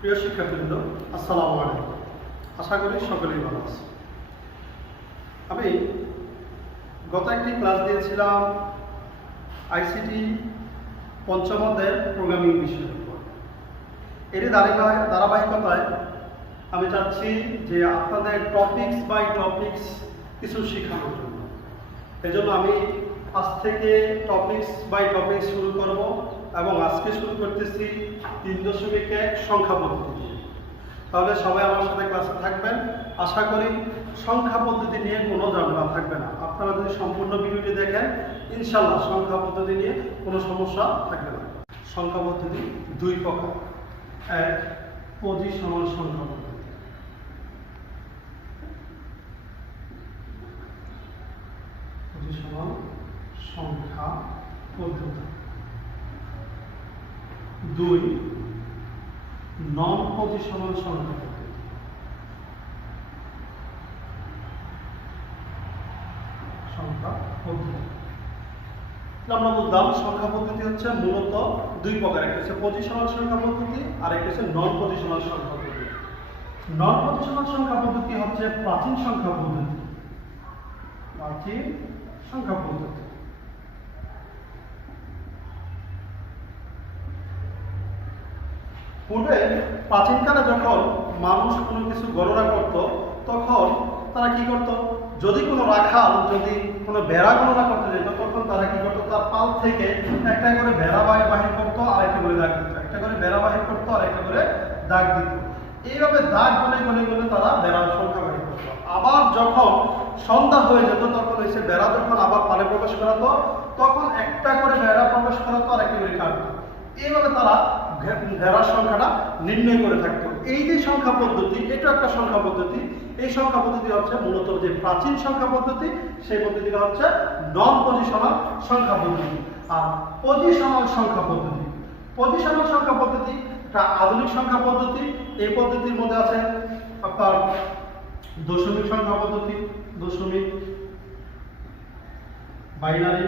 প্রিয় শিক্ষাবৃন্দ আসসালামু আলাইকুম। আশা করি সকলেই ভালো আছে আমি গত একটি ক্লাস দিয়েছিলাম আইসিটি পঞ্চম অধ্যায়ের প্রোগ্রামিং বিষয়ের উপর। এরই ধারাবাহিক- ধারাবাহিকতায় আমি চাচ্ছি যে আপনাদের টপিকস বাই টপিকস কিছু শেখানোর জন্য। এজন্য আমি আজ থেকে টপিকস বাই টপিকস শুরু করব। এবং আজকে শুরু করতেছি তিন দশমিক এক সংখ্যা পদ্ধতি। তাহলে সবাই আমার সাথে ক্লাসে থাকবেন। আশা করি সংখ্যা পদ্ধতি নিয়ে কোনো ঝামেলা থাকবে না। আপনারা যদি সম্পূর্ণ ভিডিওটি দেখেন ইনশাল্লাহ সংখ্যা পদ্ধতি নিয়ে কোনো সমস্যা থাকবে না। সংখ্যা পদ্ধতি দুই প্রকার। এক পজিশনাল সংখ্যা পদ্ধতি। পজিশনাল সংখ্যা পদ্ধতি। দুই নন পজিশনাল সংখ্যা সংখ্যা পদ্ধতি। আমরা বললাম সংখ্যা পদ্ধতি হচ্ছে মূলত দুই প্রকার, একটা হচ্ছে পজিশনাল সংখ্যা পদ্ধতি, আর একটা হচ্ছে নন পজিশনাল সংখ্যা পদ্ধতি। নন পজিশনাল সংখ্যা পদ্ধতি হচ্ছে প্রাচীন সংখ্যা পদ্ধতি। প্রাচীন সংখ্যা পদ্ধতি। পূর্বে প্রাচীনকালে যখন মানুষ কোনো কিছু গণনা করত, তখন তারা কি করত? যদি কোনো রাখাল, যদি কোনো বেড়া গণনা করতে যেত, তখন তারা কি করতো? তার পাল থেকে একটা করে বেড়া বাহির বাহির করতো আর একটা করে দাগ দিত। একটা করে বেড়া বাহির করতো আর একটা করে দাগ দিত। এইভাবে দাগ গনে গনে গনে তারা বেড়ার সংখ্যা বাহির করতো আবার যখন সন্ধ্যা হয়ে যেত, তখন এসে বেড়া যখন আবার পালে প্রবেশ করাতো, তখন একটা করে বেড়া প্রবেশ করাতো আর একটা করে কাটতো। এইভাবে তারা ভেড়ার সংখ্যাটা নির্ণয় করে থাকতো। এই যে সংখ্যা পদ্ধতি এটা একটা সংখ্যা পদ্ধতি। এই সংখ্যা পদ্ধতি হচ্ছে মূলত যে প্রাচীন সংখ্যা পদ্ধতি, সেই পদ্ধতিটা হচ্ছে নন পজিশনাল সংখ্যা পদ্ধতি। আর পজিশনাল সংখ্যা পদ্ধতি। পজিশনাল সংখ্যা পদ্ধতি একটা আধুনিক সংখ্যা পদ্ধতি। এই পদ্ধতির মধ্যে আছে আপনার দশমিক সংখ্যা পদ্ধতি, দশমিক, বাইনারি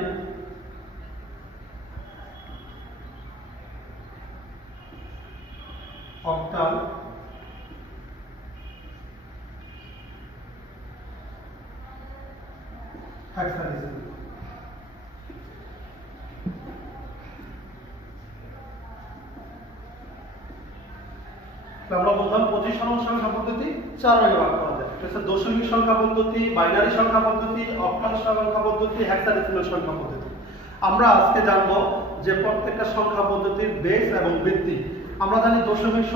অক্টাল হেক্সাডেসিমাল আমরা বললাম সংখ্যা পদ্ধতি ভাগে দশমিক সংখ্যা পদ্ধতি সংখ্যা পদ্ধতি সংখ্যা পদ্ধতি সংখ্যা পদ্ধতি। আমরা আজকে জানব যে প্রত্যেকটা সংখ্যা পদ্ধতির বেস এবং ভিত্তি আমরা জানি দশমিক